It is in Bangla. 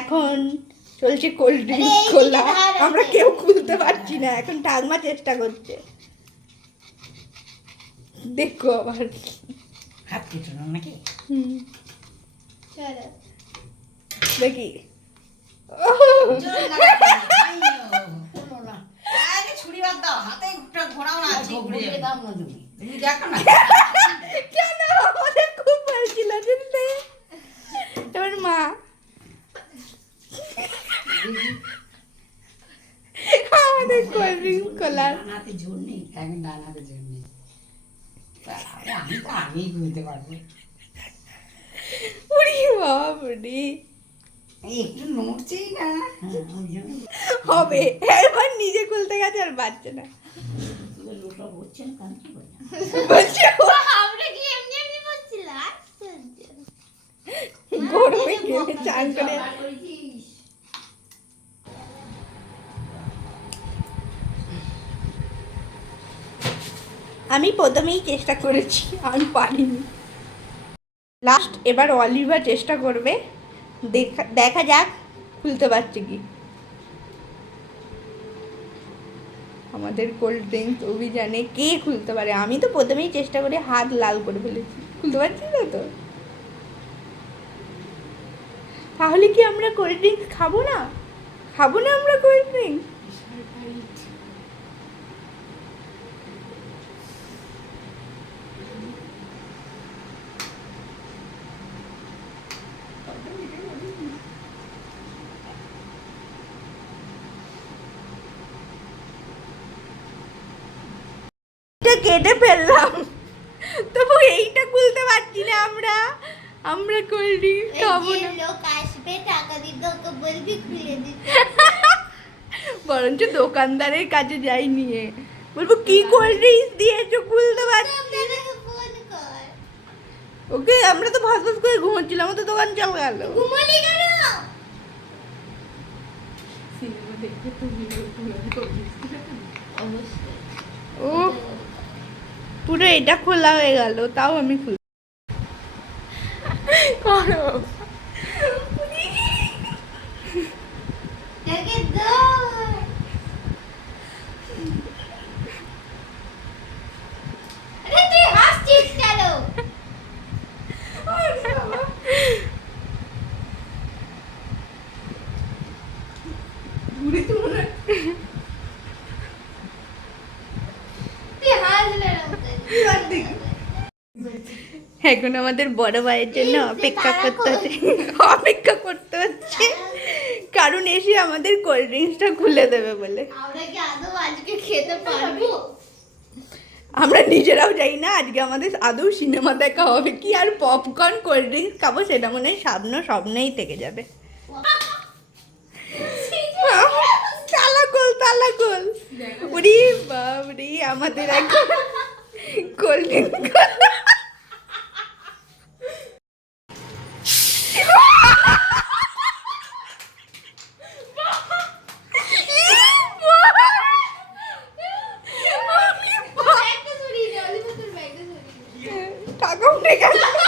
এখন চলছে কোল্ড ড্রিঙ্কস খোলা আমরা কেউ খুলতে পারছি না এখন ঠাকমা চেষ্টা করছে। দেখো আবার। হাত কিছু না নাকি? হুম, চলো। দেখি। কোনো না। আরে ছুরি বাদ দাও, হাতে একটা ঘোরাও না, আজকে ঘুরে যাবে। তুমি দেখো না। কেন আমাদের খুব ভয় ছিল শুনতে এবার মা আমাদের কোল্ড ড্রিঙ্কস খোলার হাতে জোর নেই, এখন ডান হাতে জোর নেই। আমি তো আগেই ঘুরতে পারব উড়ি বাবরি। একটু নড়ছেই না ওই জন্য হবে। এবার নিজে খুলতে গেছে আর বাচ্চা না? বলছে আমরা কি আমি প্রথমেই চেষ্টা করেছি আমি পারিনি। লাস্ট এবার অলিভা চেষ্টা করবে, দেখা দেখা যাক, খুলতে পারছে কি। আমাদের কোল্ড ড্রিঙ্কস অভিযানে কে খুলতে পারে? আমি তো প্রথমেই চেষ্টা করে হাত লাল করে ফেলেছি। খুলতে পারছি না তো? তাহলে কি আমরা কোল্ড ড্রিঙ্কস খাব না? খাব না আমরা কোল্ড ড্রিঙ্কস কেটে ফেললাম। তবু এইটা খুলতে পারছি না আমরা। আমরা কোল্ড ড্রিঙ্কস খাব না। লোক আসবে টাকা দিতে ওকে বলবি খুলে দিতে। বরঞ্চ দোকানদারের কাছে যাই নিয়ে। বলব কি কোল্ড ড্রিঙ্কস দিয়েছ? খুলতে পারছি ওকে আমরা তো ভাস ভাস করে ঘুমোচ্ছিলাম তো দোকান চল গেল। ঘুমোলি কেন? অবশ্যই। পুরো এটা খোলা হয়ে গেল তাও আমি খুল করো। ঘুরে তো মনে হয় তুই হাসলে না এবার দেখি। এখন আমাদের বড় ভাইয়ের জন্য অপেক্ষা করতে হচ্ছে। অপেক্ষা করতে হচ্ছে। কারণ এসে আমাদের কোল্ড ড্রিঙ্কসটা খুলে দেবে বলে। আমরা আজকে খেতে পারব? আমরা নিজেরাও যাই না আজকে আমাদের আদৌ সিনেমা দেখা হবে। কি আর পপকর্ন কোল্ড ড্রিঙ্কস খাব সেটা মনে হয় স্বপ্ন স্বপ্নেই থেকে যাবে। তালাকোল তালাকোল বাবরি আমাদের এখন কোল্ড ড্রিঙ্ক Yeah.